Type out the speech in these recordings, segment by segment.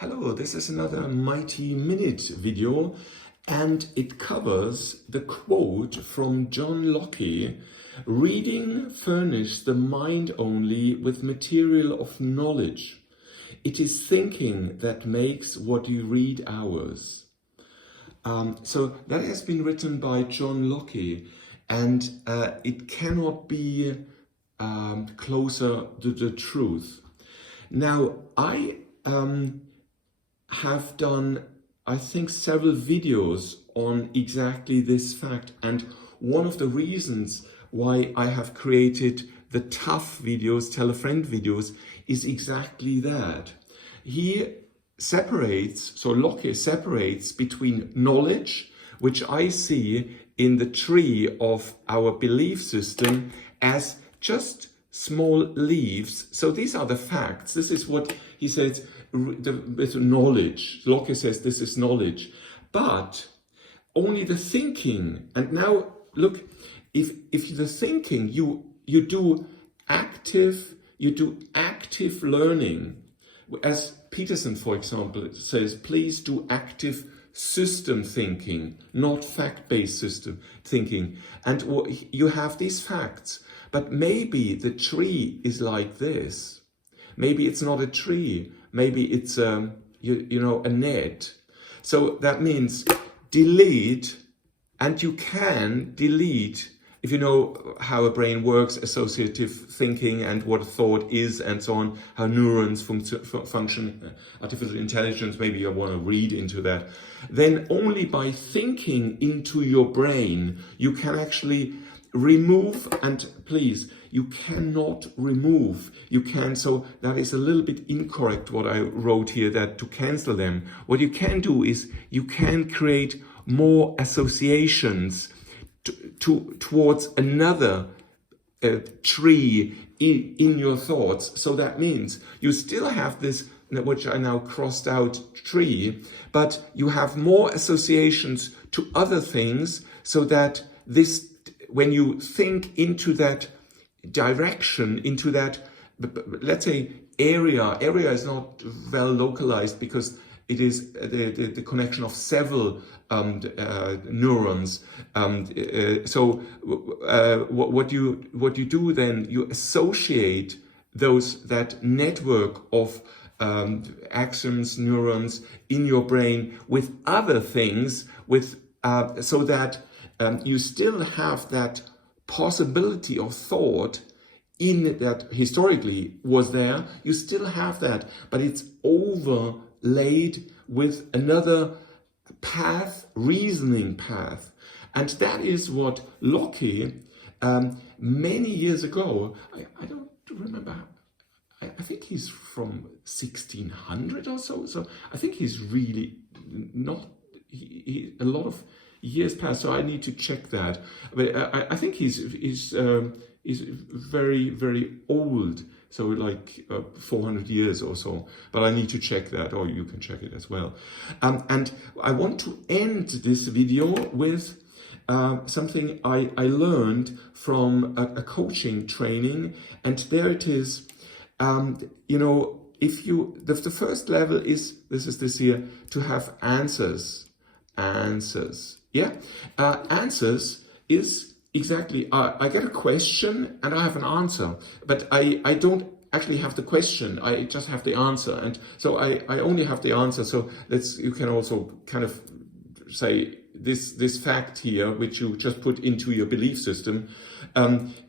Hello, this is another Mighty Minute video, and it covers the quote from John Locke: "Reading furnishes the mind only with material of knowledge. It is thinking that makes what you read ours." So that has been written by John Locke, and it cannot be closer to the truth. Now, I have done, I think, several videos on exactly this fact, and one of the reasons why I have created the tough videos, tell a friend videos, is exactly that. Locke separates between knowledge, which I see in the tree of our belief system as just small leaves. So these are the facts. This is what he says with knowledge. Locke says this is knowledge. But only the thinking, and now look, if the thinking, you do active learning, as Peterson, for example, says, please do active system thinking, not fact-based system thinking. And you have these facts, but maybe the tree is like this. Maybe it's not a tree. Maybe it's a net. So that means delete, and you can delete, if you know how a brain works, associative thinking and what a thought is and so on, how neurons function, artificial intelligence, maybe you want to read into that, then only by thinking into your brain, you can actually remove, and please, you cannot remove, you can, so that is a little bit incorrect what I wrote here, that to cancel them. What you can do is you can create more associations towards another tree in your thoughts. So that means you still have this, which I now crossed out, tree, but you have more associations to other things, so that this, when you think into that direction, into that, let's say, area is not well localized because it is the connection of several neurons. What you do then, you associate that network of axons, neurons in your brain with other things, so that you still have that possibility of thought in that historically was there. You still have that, but it's overlaid with another path, reasoning path. And that is what Locke, many years ago, I don't remember, I think he's from 1600 or so. So I think he's really not, a lot of years past, so I need to check that. But I think he's very, very old, so like 400 years or so. But I need to check that, or you can check it as well. And I want to end this video with something I learned from a coaching training, and there it is. If you, the first level is, this here, to have answers. Yeah, answers is exactly, I get a question and I have an answer, but I don't actually have the question, I just have the answer. And so I only have the answer. So you can also kind of say this fact here, which you just put into your belief system,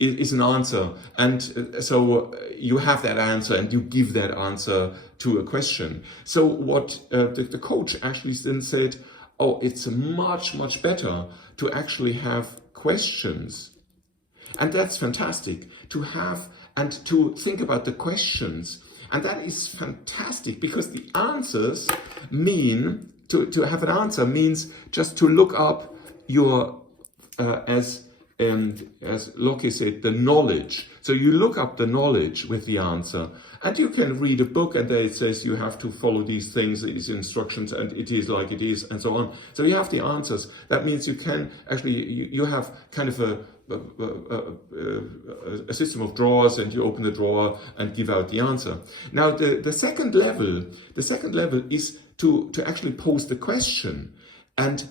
is an answer. And so you have that answer and you give that answer to a question. So what the coach actually then said, oh, it's much, much better to actually have questions. And that's fantastic, to have and to think about the questions. And that is fantastic, because the answers mean, to have an answer means just to look up your, as Locke said, the knowledge. So you look up the knowledge with the answer, and you can read a book and there it says you have to follow these things, these instructions, and it is like it is, and so on. So you have the answers. That means you can actually, you have kind of a system of drawers, and you open the drawer and give out the answer. Now the second level is to actually pose the question. And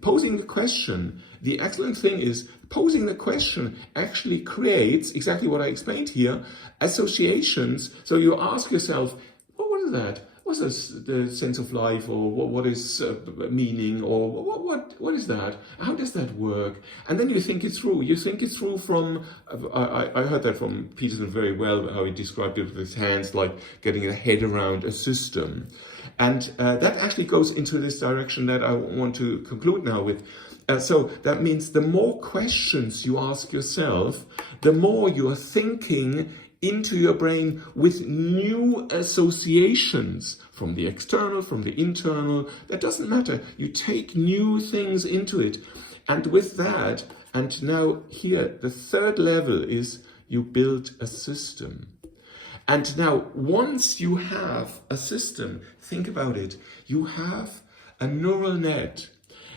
posing the question, the excellent thing is posing the question actually creates exactly what I explained here, associations. So you ask yourself, well, what is that? What's the sense of life, or what is meaning, or what is that? How does that work? And then you think it through. You think it through from, I heard that from Peterson very well, how he described it with his hands, like getting a head around a system. And that actually goes into this direction that I want to conclude now with. So that means the more questions you ask yourself, the more you are thinking into your brain with new associations from the external, from the internal. That doesn't matter. You take new things into it. And with that, and now here, the third level is you build a system. And now, once you have a system, think about it, you have a neural net.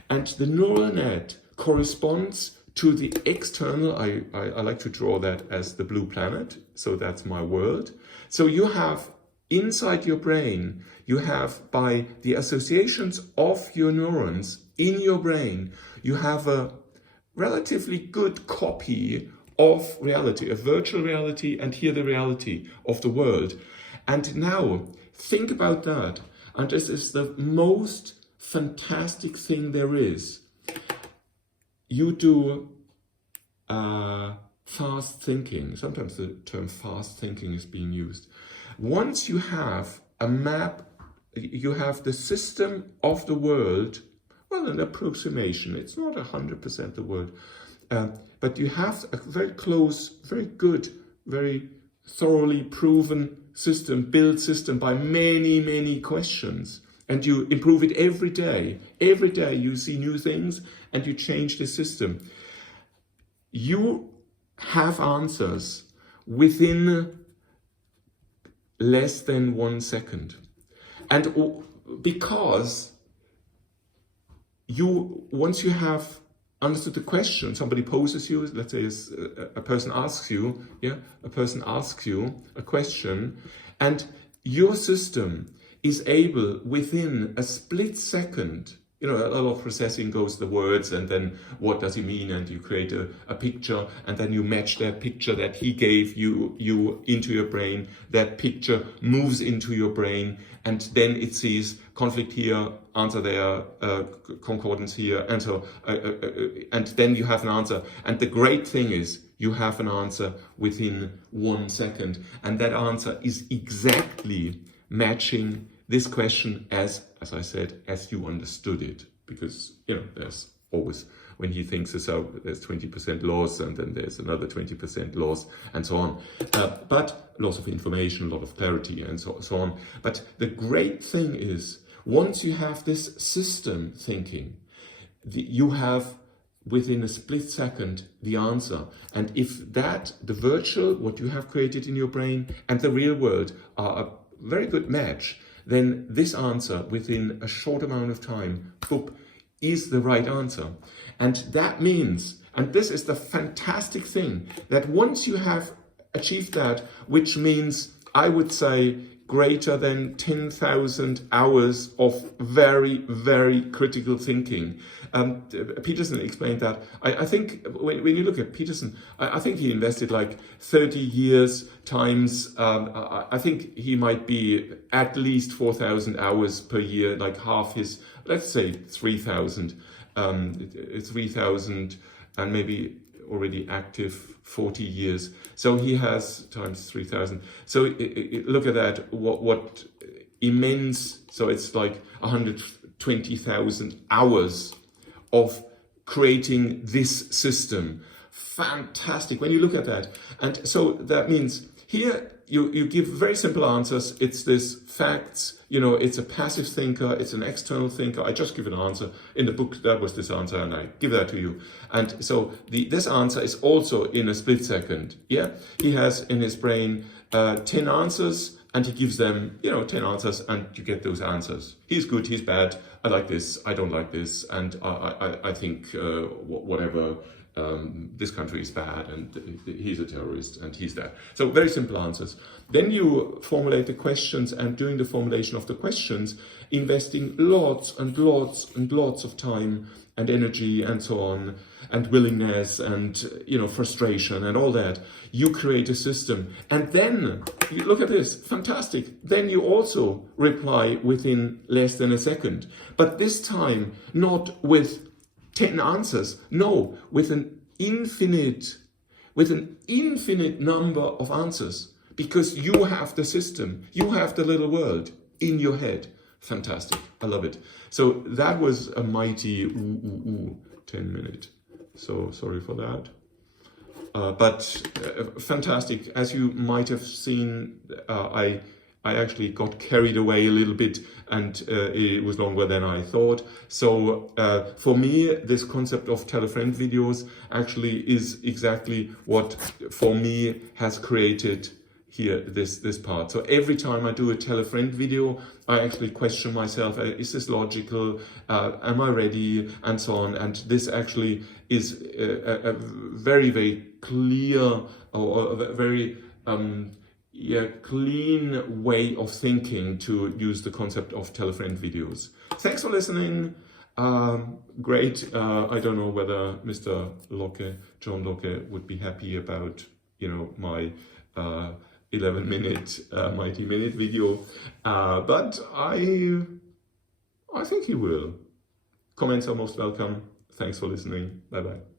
And the neural net corresponds to the external. I like to draw that as the blue planet. So that's my world. So you have inside your brain, you have, by the associations of your neurons in your brain, you have a relatively good copy of reality, a virtual reality, and here the reality of the world. And now think about that. And this is the most fantastic thing there is. You do fast thinking. Sometimes the term fast thinking is being used. Once you have a map, you have the system of the world, well, an approximation. It's not 100% the world. But you have a very close, very good, very thoroughly proven system, built system by many, many questions. And you improve it every day. Every day you see new things and you change the system. You have answers within less than 1 second. And because once you have understood the question, somebody poses you, let's say a person asks you, a question, and your system is able within a split second, a lot of processing goes the words, and then what does he mean, and you create a picture, and then you match that picture that he gave you into your brain. That picture moves into your brain, and then it sees conflict here, answer there, concordance here, and so and then you have an answer. And the great thing is you have an answer within 1 second, and that answer is exactly matching this question as I said, as you understood it. Because, there's always, when he thinks so, there's 20% loss, and then there's another 20% loss, and so on. But loss of information, a lot of clarity, and so on. But the great thing is, once you have this system thinking, you have within a split second the answer. And if the virtual, what you have created in your brain, and the real world are a very good match, then this answer within a short amount of time, boop, is the right answer. And that means, and this is the fantastic thing, that once you have achieved that, which means, I would say, greater than 10,000 hours of very, very critical thinking. Peterson explained that. I think when you look at Peterson, I think he invested like 30 years times, I think he might be at least 4,000 hours per year, like half his, let's say 3,000, 3,000 and maybe already active 40 years. So he has times 3,000. So look at that, what immense, so it's like 120,000 hours of creating this system. Fantastic when you look at that. And so that means here you give very simple answers. It's this facts, it's a passive thinker, it's an external thinker. I just give an answer. In the book, that was this answer, and I give that to you. And so this answer is also in a split second. Yeah, he has in his brain 10 answers, and he gives them, 10 answers, and you get those answers. He's good, he's bad, I like this, I don't like this, and I think whatever, this country is bad and he's a terrorist and he's that. So very simple answers. Then you formulate the questions, and during the formulation of the questions, investing lots and lots and lots of time and energy and so on, and willingness and, you know, frustration and all that, you create a system. And then you look at this, fantastic. Then you also reply within less than a second, but this time not with 10 answers, no, with an infinite number of answers, because you have the system, you have the little world in your head. Fantastic, I love it. So that was a mighty 10 minute. So sorry for that. But fantastic. As you might have seen, I actually got carried away a little bit, and it was longer than I thought. So for me, this concept of tell-a-friend videos actually is exactly what for me has created here this part. So every time I do a tell-a-friend video, I actually question myself, is this logical, am I ready, and so on. And this actually is a very, very clear or a very clean way of thinking to use the concept of tell-a-friend videos. Thanks for listening. Great. I don't know whether Mr. Locke, John Locke, would be happy about, you know, my 11-minute mighty minute video, but I think he will. Comments are most welcome. Thanks for listening. Bye bye.